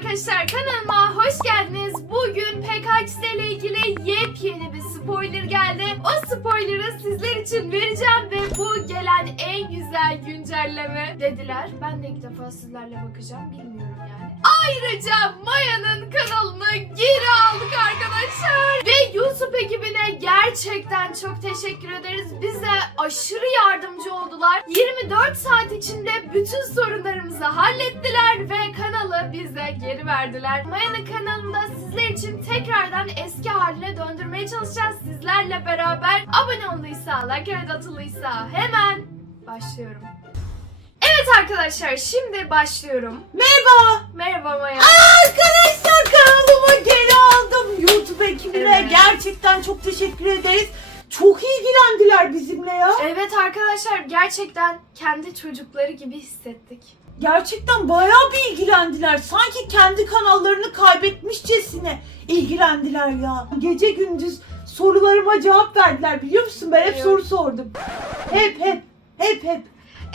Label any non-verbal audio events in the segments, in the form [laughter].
arkadaşlar kanalıma hoş geldiniz. Bugün PKX ile ilgili yepyeni bir spoiler geldi. O spoiler'ı sizler için vereceğim ve bu gelen en güzel güncelleme dediler. Ben de ilk defa sizlerle bakacağım bilmiyorum. Ayrıca Maya'nın kanalını geri aldık arkadaşlar. Ve YouTube ekibine gerçekten çok teşekkür ederiz. Bize aşırı yardımcı oldular. 24 saat içinde bütün sorunlarımızı hallettiler ve kanalı bize geri verdiler. Maya'nın kanalında sizler için tekrardan eski haline döndürmeye çalışacağız sizlerle beraber. Abone olduysa, like atılıysa hemen başlıyorum. Evet arkadaşlar şimdi başlıyorum. Merhaba. Merhaba Maya. Arkadaşlar kanalımı geri aldım. YouTube ekibine Evet. gerçekten çok teşekkür ederiz. Çok ilgilendiler bizimle ya. Evet arkadaşlar gerçekten kendi çocukları gibi hissettik. Gerçekten bayağı bir ilgilendiler. Sanki kendi kanallarını kaybetmişçesine ilgilendiler ya. Gece gündüz sorularıma cevap verdiler biliyor musun? Ben hep Yok. soru sordum. Hep hep hep hep.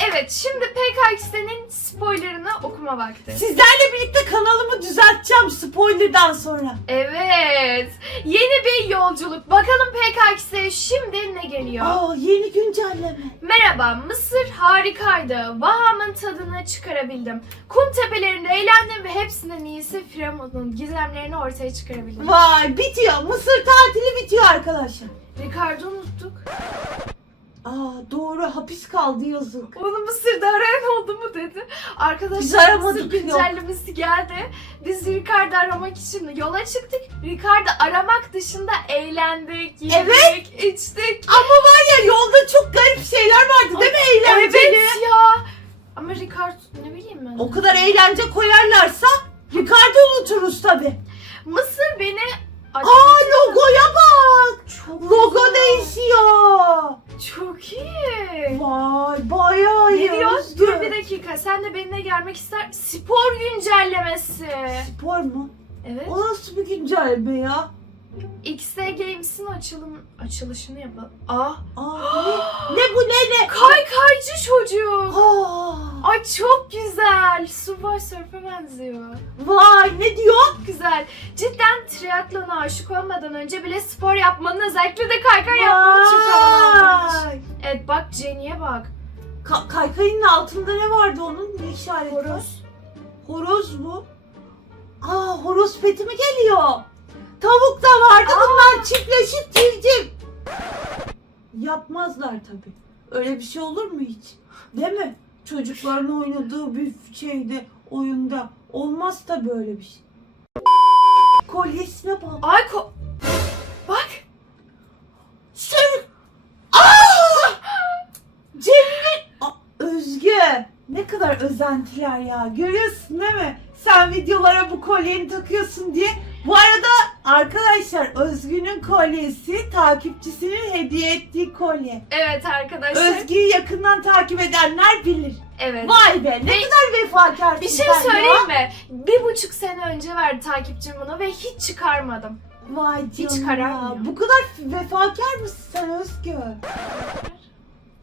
Evet şimdi PKX'nin spoilerını okuma vakti. Sizlerle birlikte kanalımı düzelteceğim spoilerdan sonra. Evet yeni bir yolculuk. Bakalım PKX'e şimdi ne geliyor? Aa yeni güncelleme. Merhaba Mısır harikaydı. Vaham'ın tadını çıkarabildim. Kum tepelerinde eğlendim ve hepsinden iyisi Firavun'un gizemlerini ortaya çıkarabildim. Vay bitiyor. Mısır tatili bitiyor arkadaşlar. Ricardo unuttuk. Aa doğru hapis kaldı yazık. Onu Mısır'da arayan oldu mu dedi. Arkadaşlar Biz aramadık, Mısır güncellemesi geldi. Biz Ricardo aramak için yola çıktık. Ricardo aramak dışında eğlendik, yedik, Evet. içtik. Ama var ya yolda çok garip şeyler vardı değil mi eğlenceli? Evet ya. Ama Ricardo ne bileyim ben. O kadar eğlence koyarlarsa Ricardo unuturuz tabi. Mısır beni Aa logoya bak. çok Logo güzel. değişiyor. Çok iyi. Vay bayağı iyi. Ne diyor? Özgür. Dur bir dakika. Sen de benimle gelmek ister. Spor güncellemesi. Spor mu? Evet. O nasıl bir güncelleme ya? XD Games'in açılım açılışını yapalım. Ah. Aa, ne? [gasps] ne bu ne ne? Kaykaycı çocuk. Aa, Ay çok güzel. Subway Surf'e benziyor. vay ne diyor? Güzel. Cidden triatlona aşık olmadan önce bile spor yapmanın özellikle de kaykay yapmanın çok. Evet bak Jenny'e bak. Ka- kaykayın altında ne vardı onun? Ne işareti var? Horoz. Horoz mu? Aa horoz peti mi geliyor? Tavuk da vardı Aa. bunlar çiftleşip civciv. Yapmazlar tabi. Öyle bir şey olur mu hiç? Değil mi? Çocukların oynadığı bir şeyde, oyunda. Olmaz tabi öyle bir şey. Kolyesine bak. Ay ko... Bak. Sen... Aa! Aa, Özge. Ne kadar özentiler ya. Görüyorsun değil mi? Sen videolara bu kolyeni takıyorsun diye. Bu arada arkadaşlar Özgü'nün kolyesi takipçisinin hediye ettiği kolye. Evet arkadaşlar. Özgü'yü yakından takip edenler bilir. Evet. Vay be ne Ve- kadar vefakarsın Bir şey sen ya. söyleyeyim mi? Bir buçuk sene önce verdi takipçim bunu ve hiç çıkarmadım. Vay Hiç canına. kararmıyor. Bu kadar vefakar mısın sen Özgü?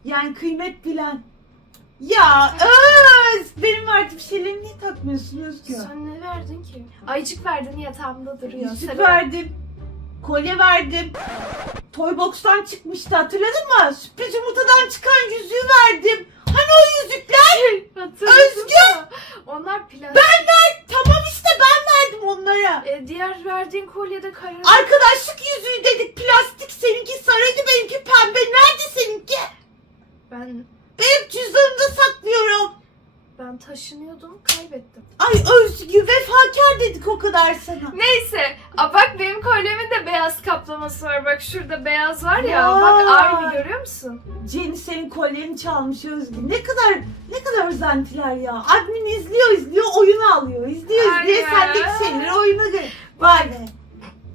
Yani kıymet bilen. Ya Öz! Benim bir şeylerimi niye takmıyorsun Özgü? Sen ne verdin ki? Ayıcık verdin yatağımda duruyor. Yüzük Seviyorum. verdim. Kolye verdim. Toybox'tan çıkmıştı hatırladın mı? Sürpriz yumurtadan çıkan yüzüğü verdim. Hani o yüzükler? Hatırladım Özgü! da. Onlar plastik. Ben ver. Tamam işte ben verdim onlara. E, diğer verdiğin kolyede kara. Arkadaşlık yüzüğü dedik plastik. Seninki sarıydı benimki pembe. Nerede seninki? Ben Benim cüzdanımda saklıyorum. ben taşınıyordum kaybettim. Ay Özgü vefakar dedik o kadar sana. Neyse. Aa, bak benim kolyemin de beyaz kaplaması var. Bak şurada beyaz var ya. Bak Vay. aynı görüyor musun? Jenny senin kolyeni çalmış Özgü. Ne kadar ne kadar özentiler ya. Admin izliyor izliyor oyunu alıyor. İzliyor Ay izliyor sendeki şeyleri oyuna göre. Vay be.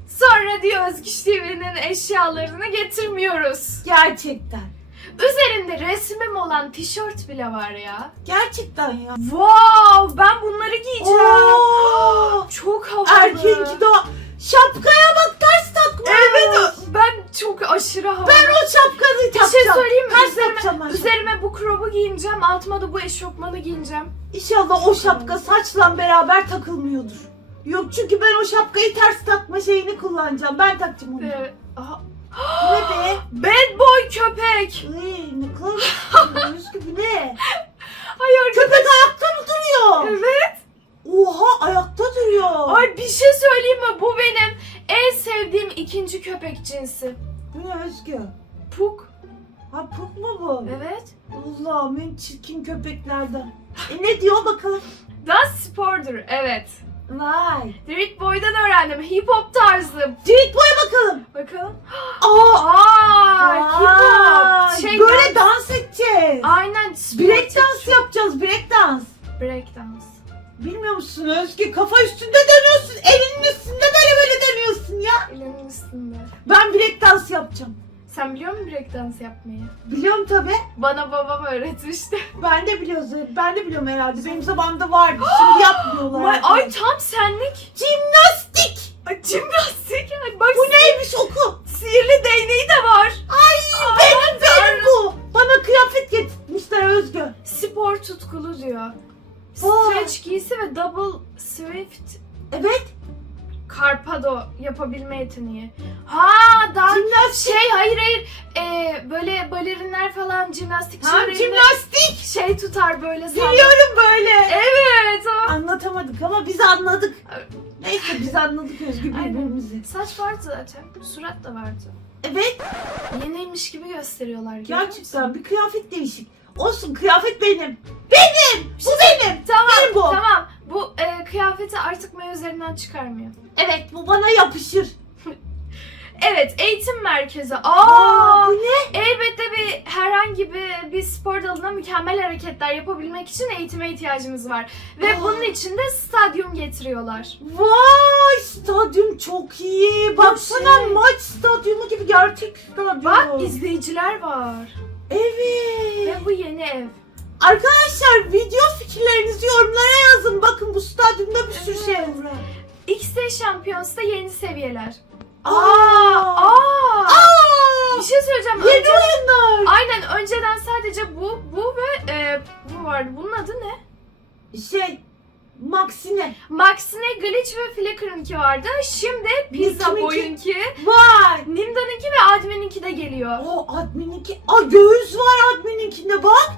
Sonra diyor Özgüç TV'nin eşyalarını getirmiyoruz. Gerçekten. Üzerinde resmim olan tişört bile var ya. Gerçekten ya. Wow, ben bunları giyeceğim. Oo! Çok havalı. Erkenki de şapkaya bak ters takmış. Evet, ben çok aşırı havalı. Ben o şapkanı bir şey takacağım. söyleyeyim mi? Ters Üzerime, takacağım üzerime bu crop'u giyineceğim. Altıma da bu eşofmanı giyineceğim. İnşallah o şapka saçla beraber takılmıyordur. Yok çünkü ben o şapkayı ters takma şeyini kullanacağım. Ben takacağım onu. Ee, aha. Bu ne be? Bad boy köpek. Ay ne kadar [laughs] Özgü bu ne? Hayır. Köpek ayakta mı duruyor? Evet. Oha ayakta duruyor. Ay bir şey söyleyeyim mi? Bu benim en sevdiğim ikinci köpek cinsi. Bu ne Özgü? Puk. Ha puk mu bu? Evet. Allah'ım en çirkin köpeklerden. E ne diyor bakalım? Das Spordur. Evet. Vay. Street Boy'dan öğrendim. Hip hop tarzı. Tweet boy bakalım. Bakalım. Aa. Aa, hip hop. Şey, Böyle dans edeceğiz. Aynen. Break dans yapacağız break dans. Break dans. Bilmiyor musun Özgü? Kafa üstünde dönüyorsun. Elinin üstünde böyle böyle dönüyorsun ya. Elinin üstünde. Ben break dans yapacağım. Sen biliyor musun break dans yapmayı? Biliyorum tabi. Bana babam öğretmişti. Ben de biliyoruz. Ben de biliyorum herhalde. Benim zamanımda vardı. Şimdi [gasps] yapmıyorlar. Ay, ay tam senlik. Jimnastik. Ay, Jimnastik. Ay, bak Bu neymiş oku. sihirli değneği de var. Ay benim benim bu. Bana kıyafet getirmişler Özgü. Spor tutkulu diyor. Stretch giysi ve double swift Evet. Carpado yapabilme yeteneği. Ha daha Jimnastik. şey hayır hayır Ee, böyle balerinler falan jimnastikçiler Ha, jimnastik. şey tutar böyle sağ. Biliyorum böyle. Evet o. Anlatamadık ama biz anladık. Neyse biz anladık Özgü Aynen. birbirimizi. Saç vardı zaten. Surat da vardı. Evet. Yeniymiş gibi gösteriyorlar. görüyor Gerçekten musun? bir kıyafet değişik. Olsun kıyafet benim. Benim. Bu benim. Tamam Benim bu. tamam. Bu e, kıyafeti artık Maya üzerinden çıkarmıyor. Evet bu bana yapışır. Merkezi. Aa, Aa, bu ne? elbette bir herhangi bir bir spor dalında mükemmel hareketler yapabilmek için eğitime ihtiyacımız var. Ve Aa. bunun için de stadyum getiriyorlar. Vay stadyum çok iyi. Baksana şey. maç stadyumu gibi gerçek stadyum. Bak izleyiciler var. Evet. Ve bu yeni ev. Arkadaşlar video fikirlerinizi yorumlara yazın. Bakın bu stadyumda bir sürü Evet. şey var. X-Day Champions'ta yeni seviyeler. Aa. Aa! Aa. Bir şey söyleyeceğim. Yeni Önce- oyunlar. Aynen önceden sadece bu, bu ve e, bu vardı. Bunun adı ne? Şey Maxine. Maxine, Glitch ve Flicker'ınki vardı. Şimdi Pizza Kiminki? Boy'unki, Vay. Nimda'nınki ve Admin'inki de geliyor. O admininki. Aa göğüs var admininkinde bak.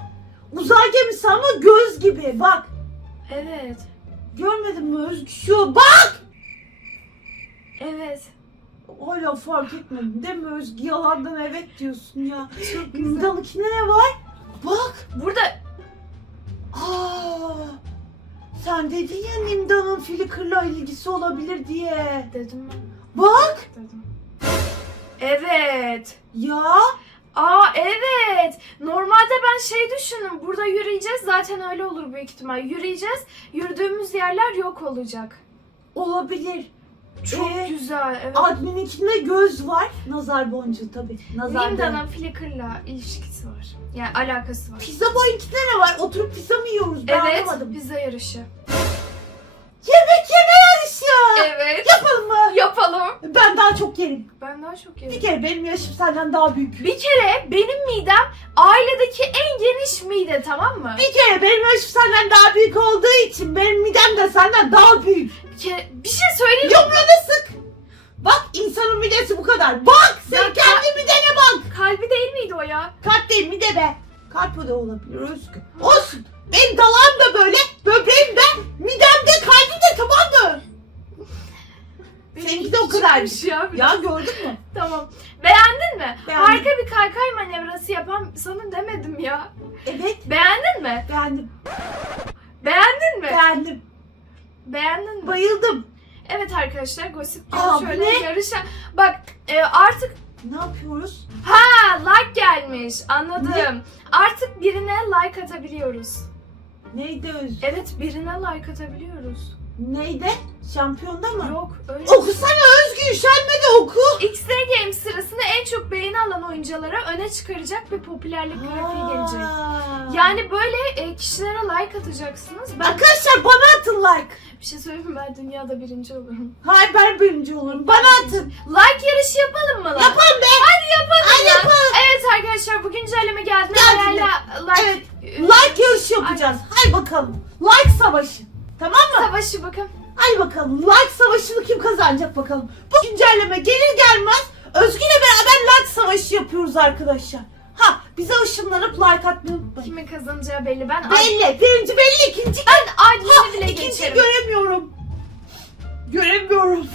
Uzay gemisi ama göz gibi. Bak. Evet. Görmedin mi Özgü şu? Bak. Evet. Hala fark etmedin değil mi Özgü? Yalandan evet diyorsun ya. Çok güzel. Nimda'nınkinde ne var? Bak. Burada Aa. Sen dedin ya Nimda'nın Flickr'la ilgisi olabilir diye. dedim mi? Bak. Dedim. Evet. Ya. Aa evet. Normalde ben şey düşündüm. Burada yürüyeceğiz. Zaten öyle olur büyük ihtimal. Yürüyeceğiz. Yürüdüğümüz yerler yok olacak. Olabilir. Çok Ee, güzel. Evet. Admininkinde göz var. Nazar boncuğu tabii. Nazar Nimda'nın boncuğu. Flickr'la ilişkisi var. Yani alakası var. Pizza boyunkinde ne var? Oturup pizza mı yiyoruz? Ben Evet. anlamadım. Pizza yarışı. Çok yerim. Ben daha çok Bir yerim. kere benim yaşım senden daha büyük. Bir kere benim midem ailedeki en geniş mide tamam mı? Bir kere benim yaşım senden daha büyük olduğu için benim midem de senden daha büyük. Bir kere bir şey söyleyeyim mi? Yumruğunu sık. Bak insanın midesi bu kadar. Bak sen Ya, kendi midene bak. Kalbi değil miydi o ya? Kalp değil mide be. Kalp o da olabilir Özgü. Olsun. Benim dalağım da böyle, böbreğim de, midem de, kalbim de tamam mı? Seninki de o kadar. Küçükmüş Ya, Ya gördün mü? [laughs] Tamam. Beğendin mi? Beğendim. Harika bir kaykay manevrası yapan sana demedim ya. Evet Beğendin mi? beğendim. Beğendin mi? Beğendim. Beğendin mi? Bayıldım. Evet arkadaşlar Gossip Aa, şöyle ne? yarışa... Bak e, artık Ne yapıyoruz? ha like gelmiş anladım. Artık birine like atabiliyoruz. Neydi Özgü? Evet birine like atabiliyoruz. Neydi? Şampiyonda mı? Yok öyle. Okusana Özgü üşenme de oku. XD Games sırasında en çok beğeni alan oyunculara öne çıkaracak bir popülerlik grafiği gelecek. Yani böyle e, kişilere like atacaksınız. Ben Arkadaşlar bana atın like. bir şey söyleyeyim mi? Ben dünyada birinci olurum. Hayır ben birinci olurum. Bana atın. Like yarışı yapalım mı lan? Yapalım be. Hadi yapalım Hadi ya. yapalım. Evet arkadaşlar bu güncelleme geldi. Geldi. Like, Evet. Like yarışı yapacağız. Hay bakalım. Like savaşı. Tamam mı? Savaşı bakın. Hadi bakalım like savaşını kim kazanacak bakalım. Bu güncelleme gelir gelmez Özgür'le beraber like savaşı yapıyoruz arkadaşlar. Ha bize ışınlanıp like atmayı unutmayın. Kimin kazanacağı belli. Ben Belli. Birinci belli. ikinci ben Admin'i bile ikinci geçerim. göremiyorum. Göremiyorum.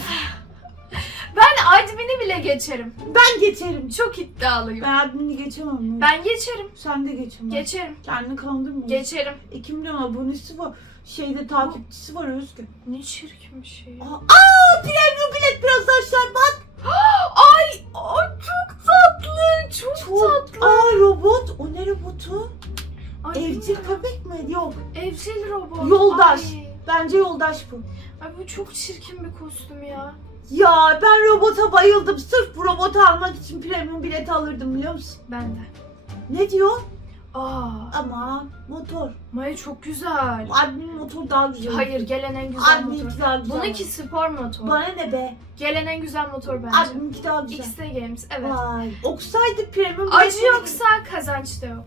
Ben Admin'i bile geçerim. Ben geçerim. Çok iddialıyım. Ben admini geçemem. Ben geçerim. Sen de geçemem. Geçerim. Kendini kandırma. Geçerim. 2 milyon abonesi var. Şeyde takipçisi var Özgür. Ne çirkin bir şey. Aa, aa premium bilet biraz aşağı bak. [gasps] Ay, ay çok tatlı. Çok, Çok. tatlı. Aa robot. O ne robotu? Ay, Evcil köpek mi? Yok. Evcil robot. Yoldaş. Ay. Bence yoldaş bu. Ay bu çok çirkin bir kostüm ya. Ya ben robota bayıldım. Sırf bu robotu almak için premium bilet alırdım biliyor musun? Ben de. Ne diyor? Aa, Ama motor. Maya çok güzel. Admin motor daha güzel. Hayır gelen en güzel Admin'inki motor. daha güzel. Bununki spor motor. Bana ne be? Gelen en güzel motor bence. Admin'inki daha güzel. XT Games evet. Vay. Okusaydı premium Acı bilet- yoksa kazanç da yok.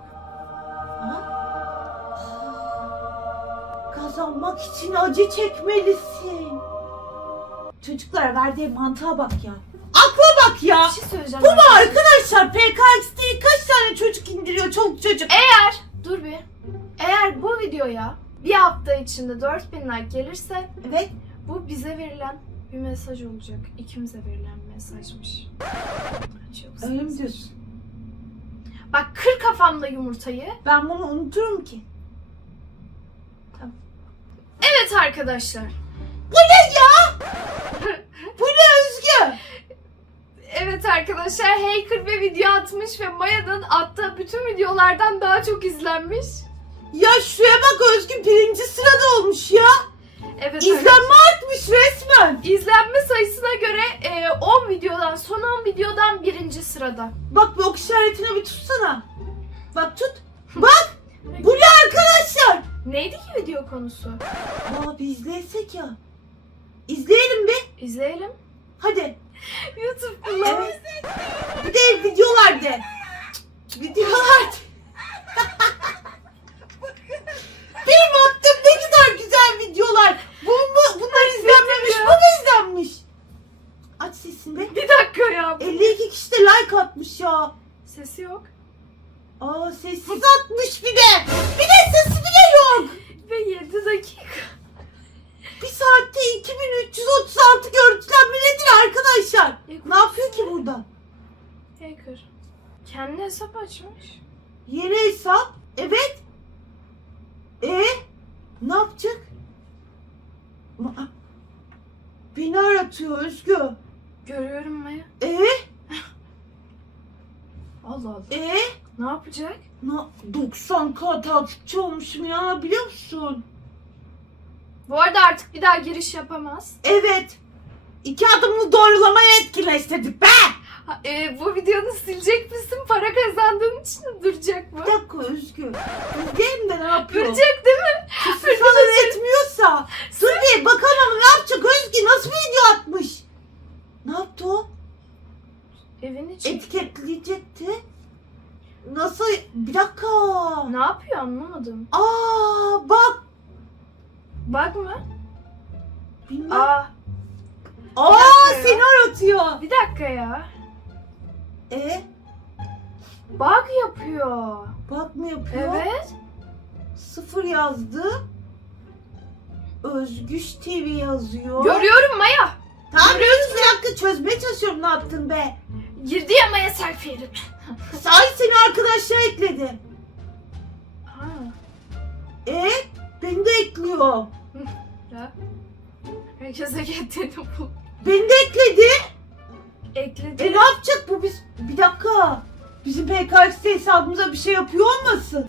Kazanmak için acı çekmelisin. Çocuklara verdiği mantığa bak ya. Akla bak ya. Bir şey söyleyeceğim. Bu mu arkadaşlar. Çoluk çocuk? Eğer, dur bir. Eğer bu videoya bir hafta içinde 4000 like gelirse Evet. bu bize verilen bir mesaj olacak. İkimize verilen bir mesajmış. Çok Öyle mi diyorsun? Bak kır kafamda yumurtayı. Ben bunu unuturum ki. Evet arkadaşlar. Bu ne ya? Bu ne Özgü? Evet arkadaşlar Hacker bir video atmış ve Maya'nın attığı bütün videolardan daha çok izlenmiş. Ya şuraya bak Özgü birinci sırada olmuş ya. Evet İzlenme artmış resmen. İzlenme sayısına göre e, 10 videodan son 10 videodan birinci sırada. Bak bir ok işaretine bir tutsana. Bak tut. Bak. [laughs] Bu ne arkadaşlar? Neydi ki video konusu? Aa bir izlesek ya. İzleyelim bir. İzleyelim. Hadi. [laughs] YouTube kullan. Bir de videolar de. Videolar de. [laughs] Benim attığım ne kadar güzel videolar. Bu mu, bunlar izlenmemiş, bu mu izlenmiş? Aç sesini be. Bir dakika ya. 52 kişi de like atmış ya. Sesi yok. Aa sessiz atmış bir de. Bir de sesi bile yok. Ve 7 dakika. Bir saatte 2336 görüntülenme nedir arkadaşlar? Ne yapıyor ki burada? Hacker. Kendi hesap açmış. Yeni hesap. Evet. E ne yapacak? Beni aratıyor Özgü. Görüyorum Maya. E [laughs] Allah Allah. e Ne yapacak? na 90k takipçi olmuşum ya biliyor musun? Bu arada artık bir daha giriş yapamaz. Evet. İki adımlı doğrulamaya etkileştirdik be. Ha, e, bu videonu silecek misin? Para kazandığın için mi duracak bu? Bir dakika Özgü. İzleyelim de ne yapıyor? Duracak değil mi? Sana etmiyorsa. Dur bir bakalım ne yapacak Özgü nasıl video atmış? Ne yaptı o? Evin içi. etiketleyecekti. Nasıl? Bir dakika. Ne yapıyor anlamadım. Aa bak. Bak mı? Bilmem. Aa Aa dakika ya. seni aratıyor. bir dakika ya. E Bug yapıyor. bak mı yapıyor? Evet. Sıfır yazdı. Özgüç TV yazıyor. Görüyorum Maya. Tamam Özgü bir dakika çözmeye çalışıyorum ne yaptın be. Girdi ya Maya selfie yerim. Say [laughs] seni arkadaşlar ekledi. Ha. E beni de ekliyor. Ya. Herkese gittiğini bul. Beni de ekledi. Ekledi. E ne yapacak bu biz? Bir dakika. Bizim PKX hesabımıza bir şey yapıyor olmasın?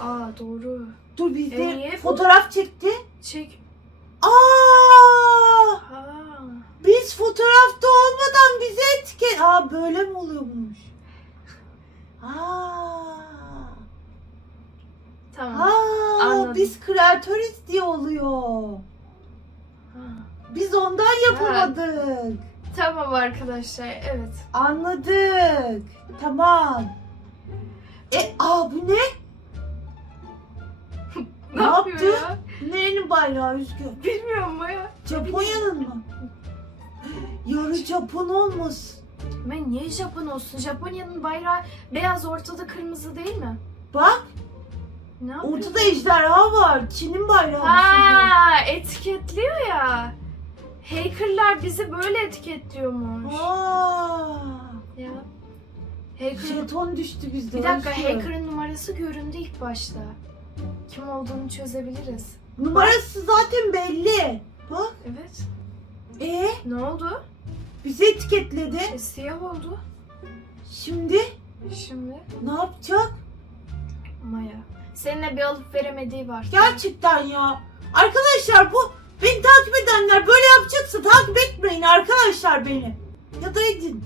Aa doğru. Dur biz E, niye bu- fotoğraf çekti. Çek. Aa! Ha. Biz fotoğrafta olmadan bize etiket... Aa böyle mi oluyormuş? Aa! Tamam. Aa, Anladım. biz kreatörüz diye oluyor. Biz ondan yapamadık. Tamam arkadaşlar evet. Anladık. Tamam. E, aa bu ne? [laughs] Ne, Ne yapıyor yaptı? ya? Nerenin bayrağı Üzgün? Bilmiyorum Maya. Japon Japonya'nın mı? Yarı Japon olmasın. Ben niye Japon olsun? Japonya'nın bayrağı beyaz ortada kırmızı değil mi? Bak Ne yapıyor? ortada ejderha var. Çin'in bayrağı. aslında. Ha, etiketliyor ya. Hackerlar bizi böyle etiketliyormuş. Aa, Ya. Hacker... jeton düştü bizde. Bir dakika Özgür. hacker'ın numarası göründü ilk başta. Kim olduğunu çözebiliriz. Numarası zaten belli. Bak. Evet. E Ne oldu? bizi etiketledi. E, siyah oldu. Şimdi Şimdi ne yapacak? Maya. Seninle bir alıp veremediği var. Gerçekten ya. Arkadaşlar bu beni takip edenler böyle yapacaksa takip etmeyin arkadaşlar beni. Ya da edin.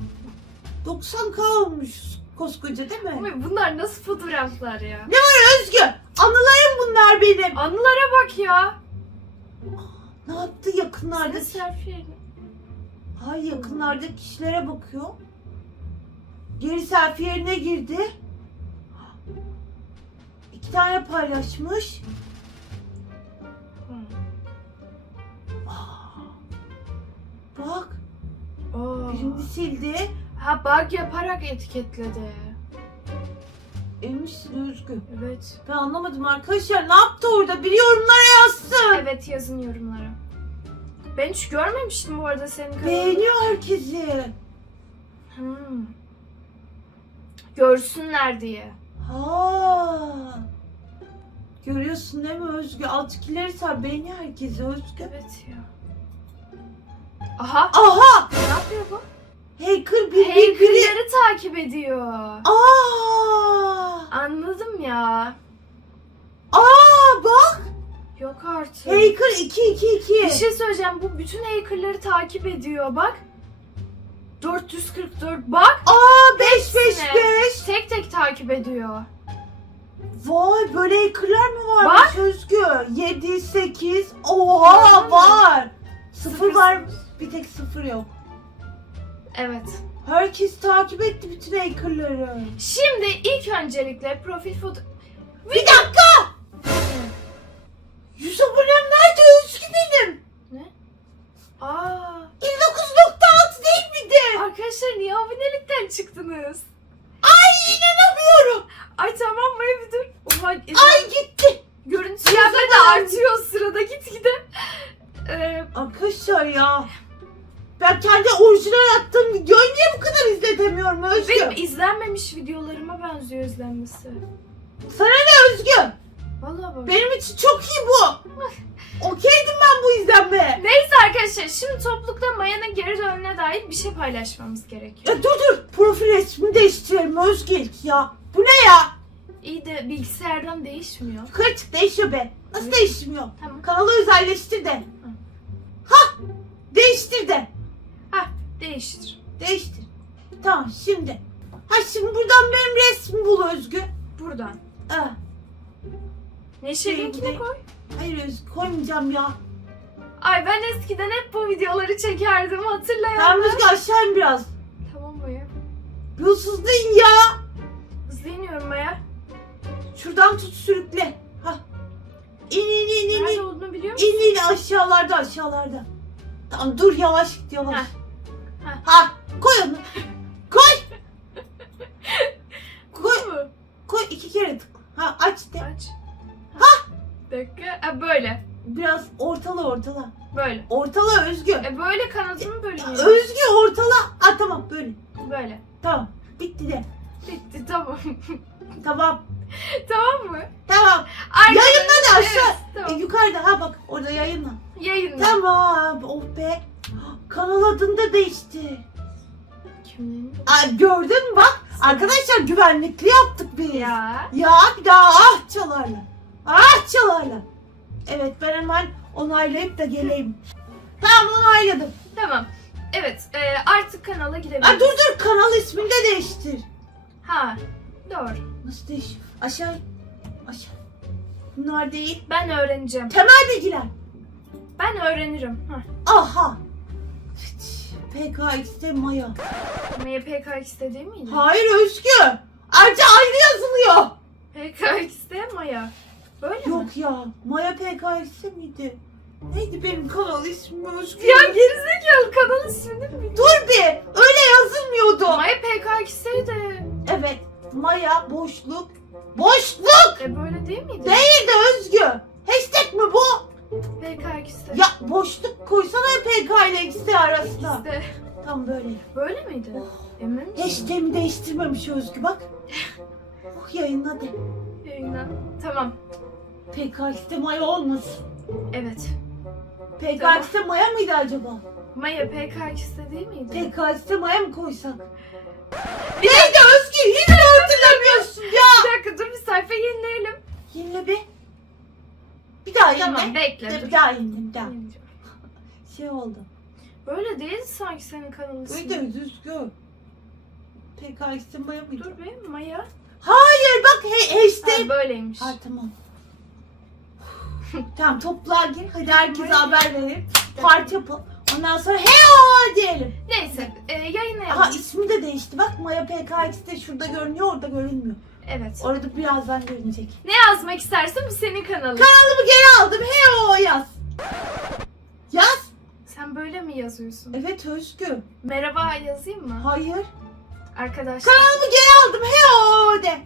90k olmuş koskoca değil mi? Bunlar nasıl fotoğraflar ya? Özgü anılarım bunlar benim. Anılara bak ya. Ne yaptı yakınlarda? Senin selfie. Hay yakınlarda kişilere bakıyor. Geri selfie yerine girdi. İki tane paylaşmış. Bak Aa. birini sildi. Ha bug yaparak etiketledi. Emişsin Özgü. Evet. Ben anlamadım arkadaşlar. Ne yaptı orada? Biri yorumlara yazsın. Evet yazın yorumlara. Ben hiç görmemiştim bu arada senin kanalını. Beğeniyor herkesi. Hmm. Görsünler diye. Ha. Görüyorsun değil mi Özgü? Alttakileri sen beğeniyor herkesi Özgü. Evet ya. Aha. Aha! Ne yapıyor bu? Hacker bir bir. Hackerları takip ediyor. Aa! Anladım ya. Aa bak! Yok artık. Hacker 222. Bir şey söyleyeceğim. Bu bütün hackerları takip ediyor. Bak. 444. Bak. Aa 555. Tek tek takip ediyor. Vay böyle hackerlar mı var? Bak. Özgü. 7 8. Oha var. Sıfır var. Bir tek sıfır yok. Evet. Herkes takip etti bütün hackerları. Şimdi ilk öncelikle profil foto... izlenmesi. Sana ne Özgü? Vallahi bak. Benim için çok iyi bu. Okeydim ben bu izlenmeye. Neyse arkadaşlar şimdi toplulukta Maya'nın geri dönüne dair bir şey paylaşmamız gerekiyor. Ya dur dur. Profil resmini değiştirelim Özgü ilk ya. Bu ne ya? İyi de bilgisayardan değişmiyor. Çık değişiyor be. Nasıl Evet. değişmiyor? Tamam. Kanalı özelleştir de. Ha! Değiştir de. Değiştir. Değiştir. Tamam şimdi. Ha şimdi buradan benim resmi bul Özgü. Buradan. Ah, Neşelinkini Şey, koy. hayır Özgü koymayacağım ya. Ay ben eskiden hep bu videoları çekerdim Tamam hatırlayanlar. Özgü aşağı in biraz. Tamam Maya. Yolsuzda in ya. Hızlı iniyorum Maya. Şuradan tut sürükle. Ha. İn in in in Nerede in. olduğunu biliyor musun? İn in aşağılarda aşağılarda. Tamam dur yavaş git yavaş. Heh. Heh. Ha koy onu. Koy. koy. Bu mu? Koy iki kere tıkla. Ha aç de. Aç. Ha. Dakika. Ha, böyle. Biraz ortala ortala. Böyle. Ortala Özgü. E böyle kanadımı bölüyor. Özgü ortala. Ha tamam böyle. Böyle. Tamam. Bitti de. Bitti tamam. [laughs] Tamam. tamam mı? Tamam. Arkadaşlar- Yayınla da aşağı. Evet, E, tamam. yukarıda ha bak orada yayınla. Yayınla. Tamam. Oh be. Kanal adını da değişti. Kimliğini Aa, gördün mü bak. Arkadaşlar güvenlikli yaptık biz. Ya. Ya bir daha ah çalarlar. Ah çalarlar. Evet ben hemen onaylayıp da geleyim. [laughs] Tamam onayladım. Tamam. Evet. e, artık kanala Aa, girebiliriz. dur dur kanal ismini de değiştir. Ha. Doğru. Nasıl değiş? Aşağı. Aşağı. Bunlar değil. Ben öğreneceğim. Temel bilgiler. Ben öğrenirim. Ha. Aha. PKX'te Maya. MPK istediği miydi? Hayır Özgü. Ayrıca ayrı yazılıyor. PKX'de Maya. Böyle mi? Yok ya. Maya PKX'te miydi? Neydi benim kanal ismi Özgü? Ya gerizekalı kanal ismini mi. Dur bir. Öyle yazılmıyordu. Maya PKX'ydi. Evet. Maya boşluk. Boşluk E böyle değil miydi? değil de Özgü. Hashtag mi bu? PKX'de. Ya boşluk koysana PK ile X arasına. İşte Tam böyle. böyle miydi? Oh. Emin misin? Hashtag'imi değiştirmemiş Özgü bak. [laughs] Oh, yayınladı. Yayına. Tamam. PKX'te Maya olmasın. Evet. PKX'te Maya mıydı acaba? Maya PKX'de değil miydi? PKX'te Maya mı koysak? Neydi Özgü? Hiç hatırlamıyorsun ya? Bir dakika dur bir sayfa yenileyelim. Yenile bir. Bir daha yenile. Tamam bekle Bir dur. daha yenile bir daha. Şey oldu. Böyle değildi sanki senin kanal ismi. Öyle düzgün. PKX'te Maya mıydı? Dur be Maya. Hayır bak he, hashtag. Ha, böyleymiş. Ha tamam. tamam topluğa gir. Hadi herkese haber verelim. Parti yapalım. Ondan sonra heyo diyelim. Neyse e, yayınlayalım. Aha ismi de değişti. Bak Maya PKX'te şurada görünüyor orada görünmüyor. Evet. Orada birazdan görünecek. Ne yazmak istersin bu senin kanalın. Kanalımı geri aldım. Heyo yaz. Yaz. Sen böyle mi yazıyorsun? Evet Özgü. Merhaba yazayım mı? Hayır. Arkadaşlar Kanalımı geri aldım. Heyo de.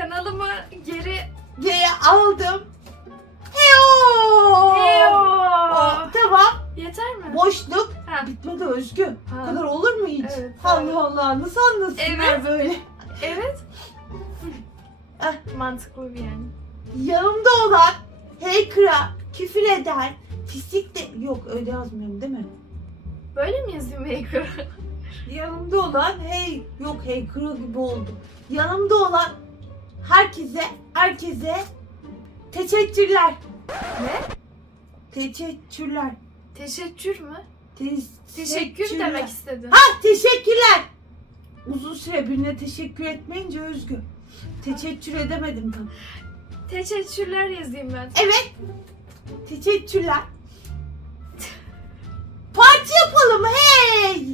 kanalımı geri... Geri aldım. Heyo. Heyo. O, tamam. Yeter mi? Boşluk. Ha. Bitmedi Özgü. Bu Ha. kadar olur mu hiç? Evet, Allah Allah nasıl anlasınlar Evet. böyle? Evet. Eh. Mantıklı bir yani. Yanımda olan hacker'a küfür eden pislik de... Yok öyle yazmıyorum değil mi? Böyle mi yazayım Maker? [laughs] Yanımda olan hey yok hacker gibi oldu. Yanımda olan herkese herkese teşekkürler. ne? Teşekkürler. Teşekkür mü? Te- Teşekkür demek istedim. Ha teşekkürler. Uzun süre birine teşekkür etmeyince özgü. Teşekkür edemedim tam. Teşekkürler yazayım ben. Evet. Teşekkürler. Parti yapalım hey.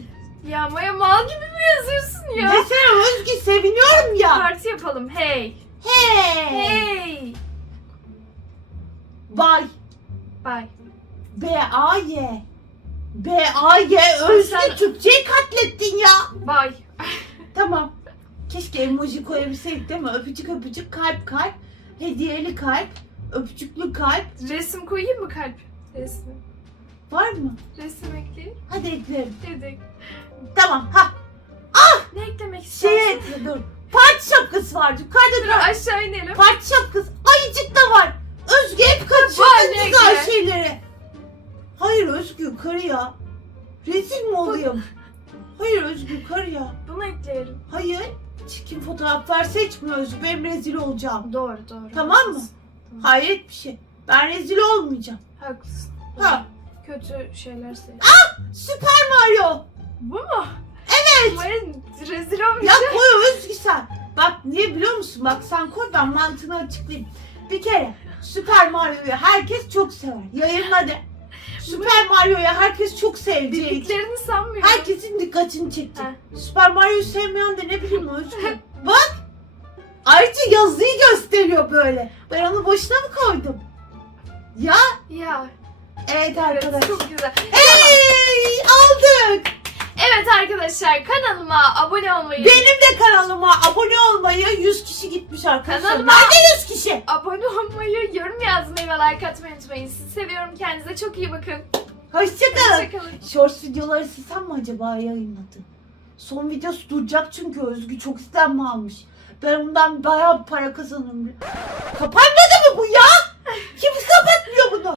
Ya Maya mal gibi mi yazıyorsun ya? Desene Özgü seviniyorum ya. Parti yapalım. Hey. Hey. Hey. Bay. Bye. B-A-Y. B-A-Y Özgü Sen- Türkçeyi katlettin ya. Bye. Tamam. Keşke emoji koyabilseydik değil mi? Öpücük öpücük kalp kalp. Hediyeli kalp. Öpücüklü kalp. Resim koyayım mı kalp? Resim. Var mı? Resim ekleyeyim. Hadi eklerim. Dedik. Tamam. Ha Ne eklemek şey istersin? ekle dur. Parti şapkası var. Yukarıda Dur aşağı inelim. Parti şapkası. Ayıcık da var. Özgü hep Var, kaçırdın ne güzel ekle? şeyleri. Hayır Özgü karı ya. Rezil mi olayım? Hayır Özgü karı ya. Bunu ekleyelim. Hayır. Çirkin fotoğraflar seçmiyor Özgü. Ben rezil olacağım. Doğru doğru. Tamam mı? Haklısın. Tamam. Hayret bir şey. Ben rezil olmayacağım. Haklısın. Ha. Kötü şeyler seç. Süper Mario. Bu mu? Evet. Maya rezil Ya olmayacak. koy Özgü sen. Bak niye biliyor musun? Bak sen koy ben mantığını açıklayayım. Bir kere Süper Mario'yu herkes çok sever. Yayınla de. Süper Mario'yu herkes çok için. Bildiklerini sanmıyorum. Herkesin dikkatini çekti. Süper Mario'yu sevmeyen de ne bileyim Özgü. Bak. Ayrıca yazıyı gösteriyor böyle. Ben onu boşuna mı koydum? Ya. Ya. Evet Evet, arkadaşlar. çok güzel. Hey aldık. Evet arkadaşlar kanalıma abone olmayı, Benim de kanalıma abone olmayı 100 kişi gitmiş arkadaşlar. Kanalıma- Nerede 100 kişi? abone olmayı, yorum yazmayı ve like atmayı unutmayın. Sizi seviyorum. Kendinize çok iyi bakın. Hoşçakalın. Hoşçakalın. Shorts videoları silsem mi acaba yayınladı? Son videosu duracak çünkü Özgü çok izlenme almış. Ben bundan bayağı para kazanırım. Kapanmadı mı bu ya? Kim